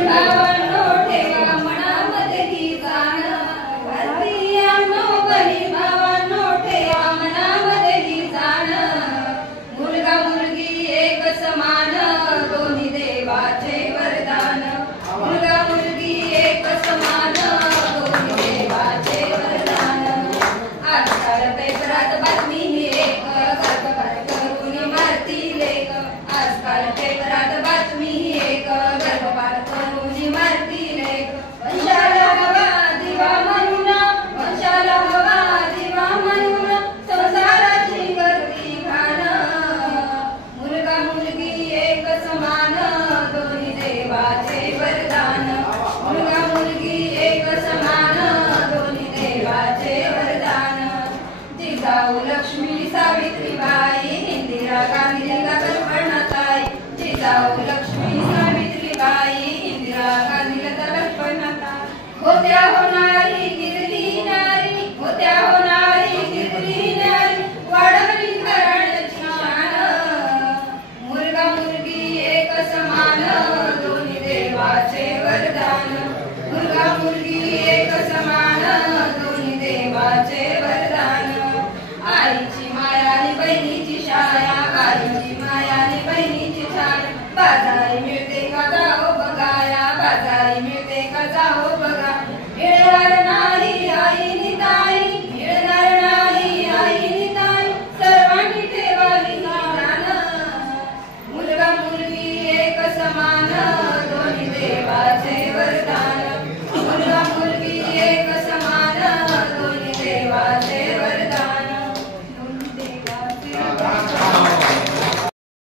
भावांनो ठेवा मनामध्ये ही जाण भारतीयांनो बहीण भावांनो ठेवा मनामध्ये ही जाण मुलगा मुलगी एक समान दोन्ही देवाचे वरदान मुलगा मुलगी एक समान दोन्ही देवाचे वरदान आजकाल पेपरात बातमी ही एक गर्भपात करून मारती लेक आजकाल पेपरात बातमी ही एक गर्भपात करून मारती लेक वंशाला हवा दिवा म्हणून वंशाला हवा दिवा म्हणून संसाराची करती घाण मुलगा मुलगी एक समान दोन्ही देवाचे वरदान मुलगा मुलगी एक समान दोन्ही देवाचे वरदान जिजाऊ लक्ष्मी सावित्रीबाई इंदिरा गांधीला कल्पनाताई जिजाऊ लक्ष्मी सावित्रीबाई इंदिरा गांधीला कल्पनाताई होत्या होणारी गिरली नारी होत्या होणारी गिरली नारी वाढवली घराण्याची शान मुलगा मुलगी एक समान दोन्ही देवाचे वरदान मुलगा मुलगी एक समान दोन्ही देवाचे वरदान आईची माया आणि बहिणीची छाया आईची माया आणि बहिणीची छाया बाजारी मिळते का गाव बघाया बाजारी